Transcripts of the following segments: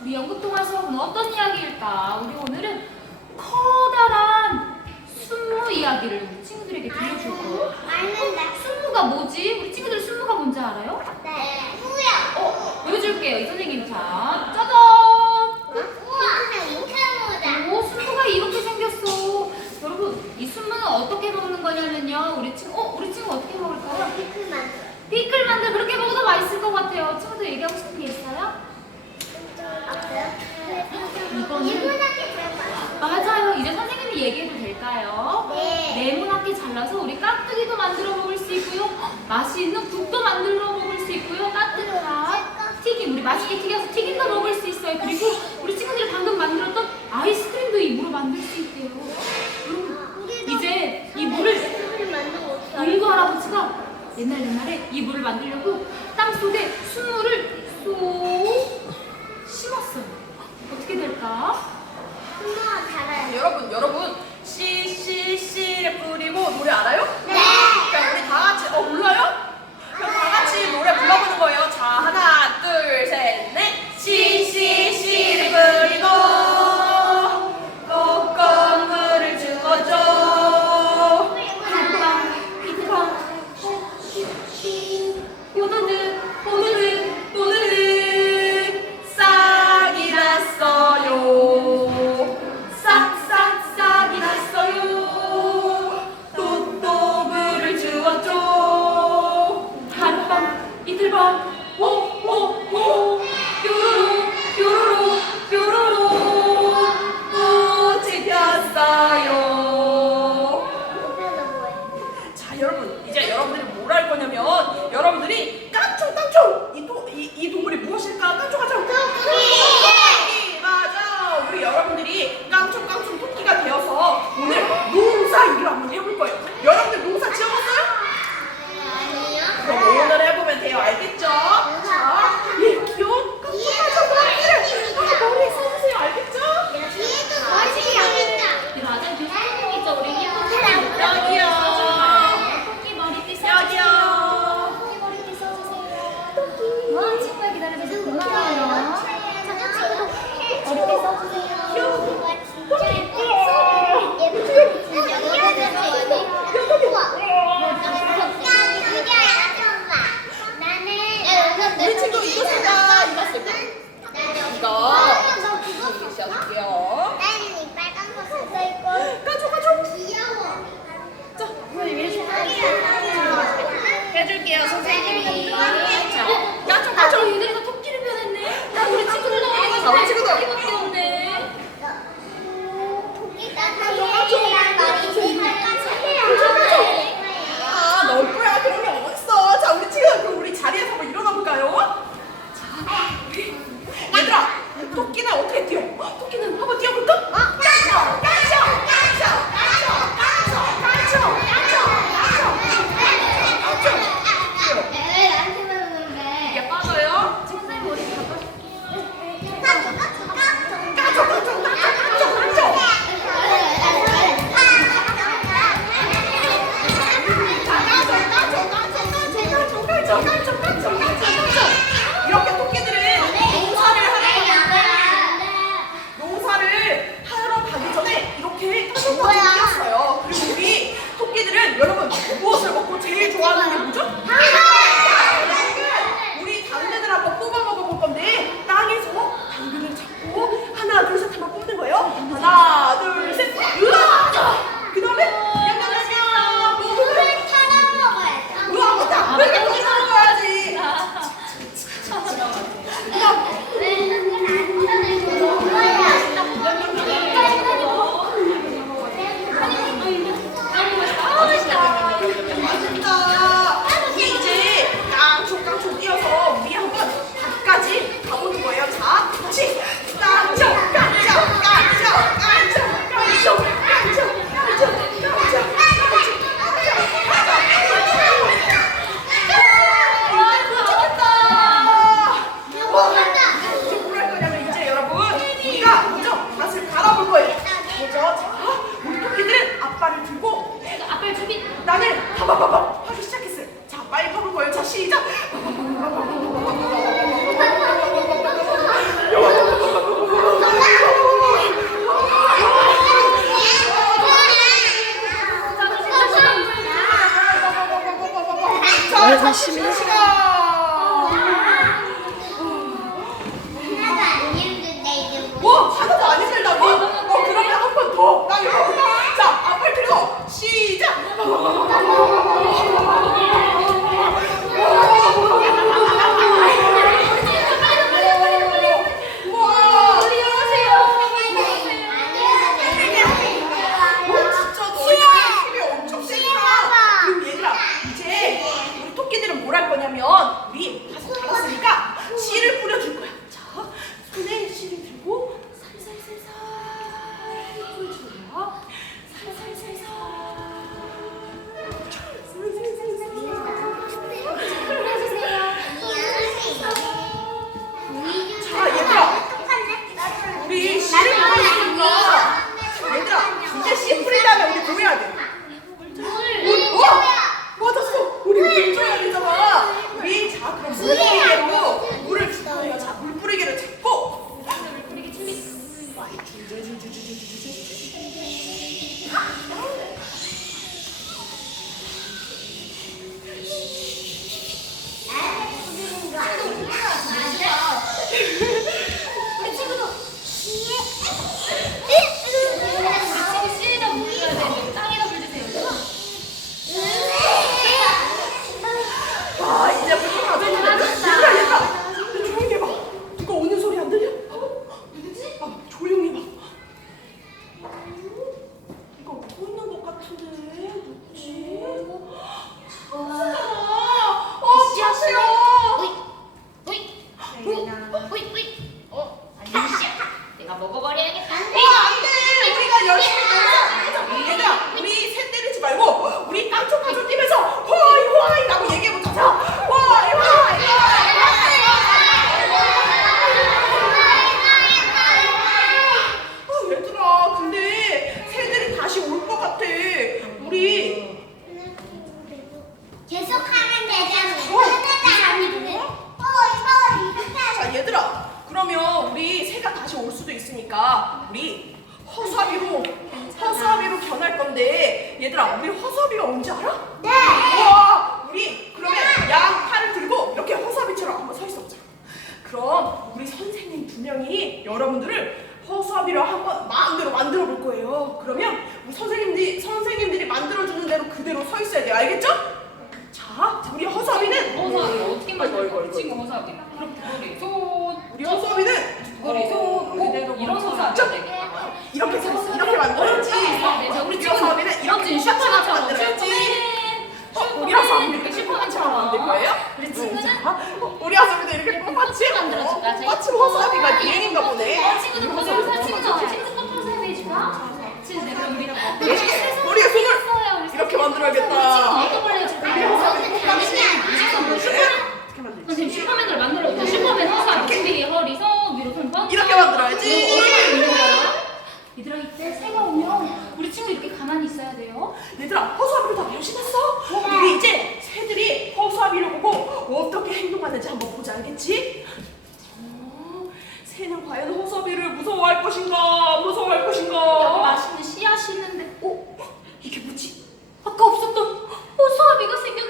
우리 연극 동화 수업은 어떤 이야기일까? 우리 오늘은 커다란 순무 이야기를 우리 친구들에게 들려줄 거예요. 아는데. 순무가 뭐지? 우리 친구들 순무가 뭔지 알아요? 네. 우야. 어, 보여줄게요. 이 선생님. 자, 짜잔! 우와. 잉크모자. 오, 순무가 이렇게 생겼어. 여러분, 이 순무는 어떻게 먹는 거냐면요. 우리 친구, 어, 우리 친구 어떻게 먹을까요? 피클 만들어. 피클 만들 그렇게 먹어도 맛있을 것 같아요. 친구들 얘기하고 싶은 게 있어요? 이거는-. 맞아요. 이제 선생님이 얘기해도 될까요? 네. 네모나게 잘라서 우리 깍두기도 만들어 먹을 수 있고요. 맛있는 국도 만들어 먹을 수 있고요. 따뜻한 튀김, 우리 맛있게 튀겨서 튀김도 먹을 수 있어요. 그리고 우리 친구들이 방금 만들었던 아이스크림도 이 물로 만들 수 있대요. 여러분, 이제 이 물을 인구 할아버지가 옛날 옛날에 이 물을 만들려고 땅 속에 순물을 쏙. 어떻게 될까? 엄마가 달아요. 여러분, 여러분, 씨씨씨를 뿌리고 노래 알아요? 네. 그럼 우리 다 같이, 어, 몰라요? 그럼 다 같이 노래 불러보는 거예요. 자, 하나, Arkadaşlar 얘들아, 우리 허수아비가 뭔지 알아? 네. 우와, 우리 그러면 양 팔을 들고 이렇게 허수아비처럼 한번 서 있어보자. 그럼 우리 선생님 두 명이 여러분들을 허수아비로 한번 마음대로 만들어 볼 거예요. 그러면 우리 선생님들이 선생님들이 만들어 주는 대로 그대로 서 있어야 돼요. 알겠죠? 자, 우리 허수아비는 허수아비 어떻게 이거, 이거, 만들어? 이거. 지금 허수아비. 그럼 머리, 손, 우리 허수아비는 머리, 손, 그대로 이런 허수아비. 자, 이렇게 서. 이렇게. 네, 자, 우리 지금 허수아비는 이렇게 슈퍼맨처럼 만들어야지. 어, 우리 허수아비는 이렇게 슈퍼맨처럼 만들 거예요? 우리 친구는 자, 어, 우리 허수아비는 이렇게 꽃받침 만들어줄까? 어, 꽃받침 허수아비가 유행인가 보네. 어, 친구들 거기 와서 친구 친구 뽀뽀 해줄까? 친구 내가 우리 우리 우리의 손을 이렇게 만들어야겠다. 어떤 걸 해줄까? 이렇게 만들지. 선생님 슈퍼맨을 만들어 볼까? 슈퍼맨 허수아비 준비 허리 서 위로 손 뻗. 이렇게 만들어야지. 얘들아 이때 새가 오면 우리 친구 이렇게 가만히 있어야 돼요. 얘들아 허수아비로 다 변신했어? 우리 이제 허수아비를 보고 어떻게 행동하는지 한번 보자 알겠지? 어, 새는 과연 허수아비를 무서워할 것인가 무서워할 여기 것인가 맛있는 씨앗이 있는데, 어? 이게 뭐지? 아까 없었던 호수아비가 생겼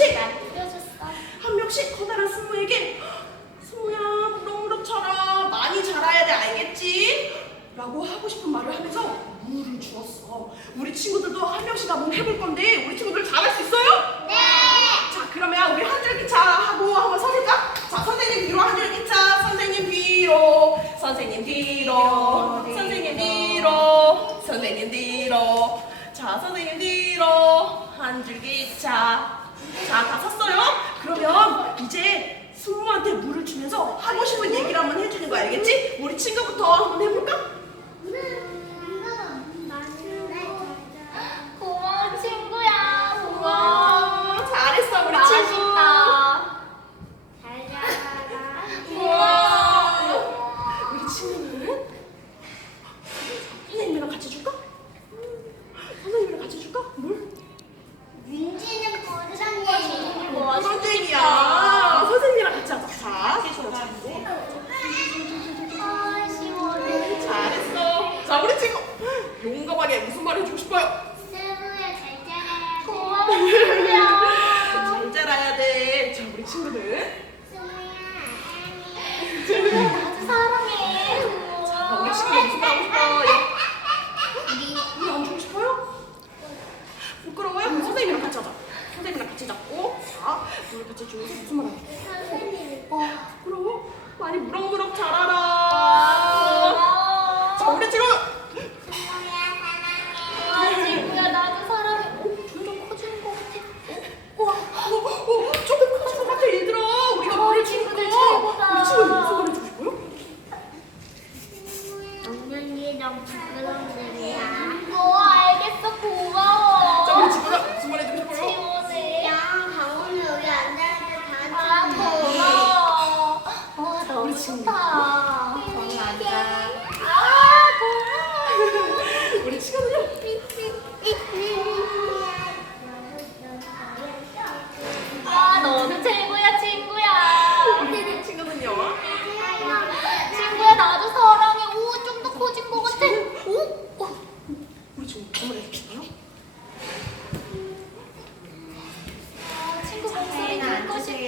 명씩 한 명씩 커다란 수무에게 수무야 무럭무럭 자라 많이 자라야 돼 알겠지? 라고 하고 싶은 말을 하면서 물을 주었어 우리 친구들도 한 명씩 한번 해볼 건데 우리 친구들 잘할 수 있어요? 물을 주면서 하고 싶은 얘기를 한번 해주는 거 알겠지? 우리 친구부터 한번 해볼까?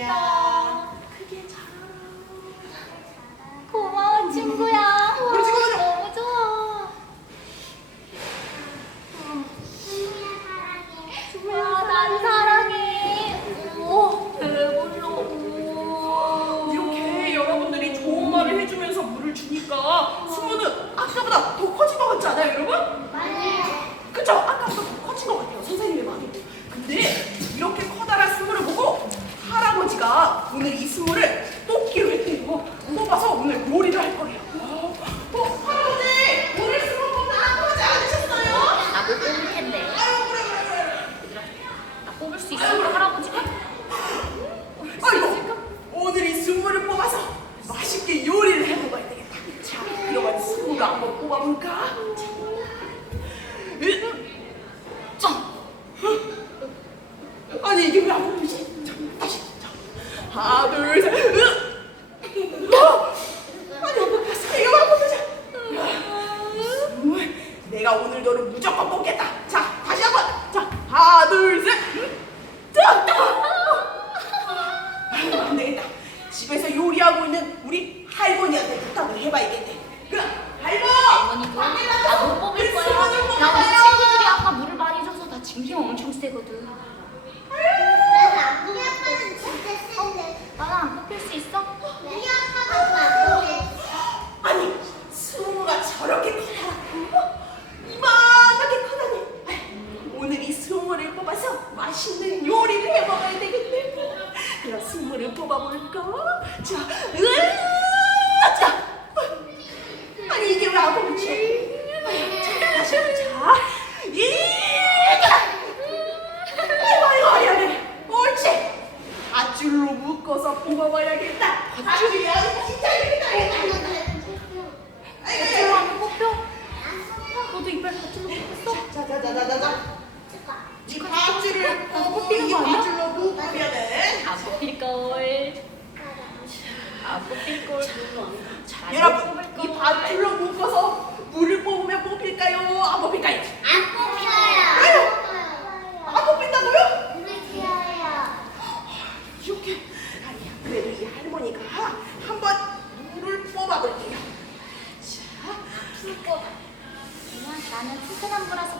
안녕. 뭐 먹어볼까? 자, 으 베트남보라서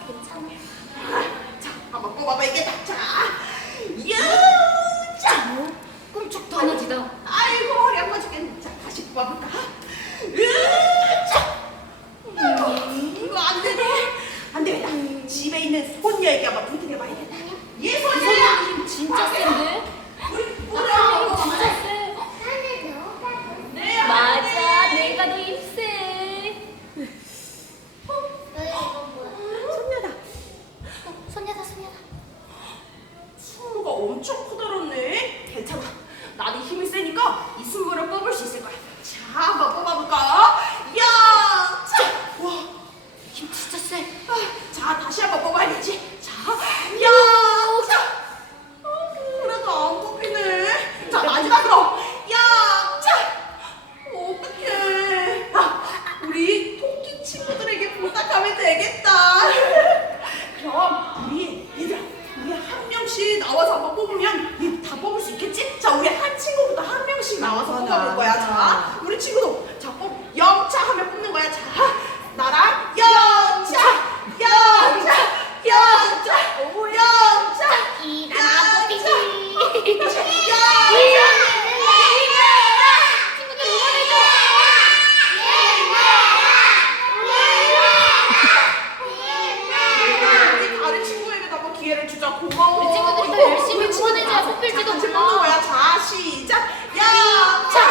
기회를 주자 고마워 우리 친구들이 더 열심히 응원해줘야 뽑힐지도 몰라. 야, 자, 시작. 야, 자.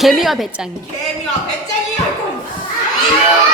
개미와 배짱이. 개미와 배짱이 할 겁니다.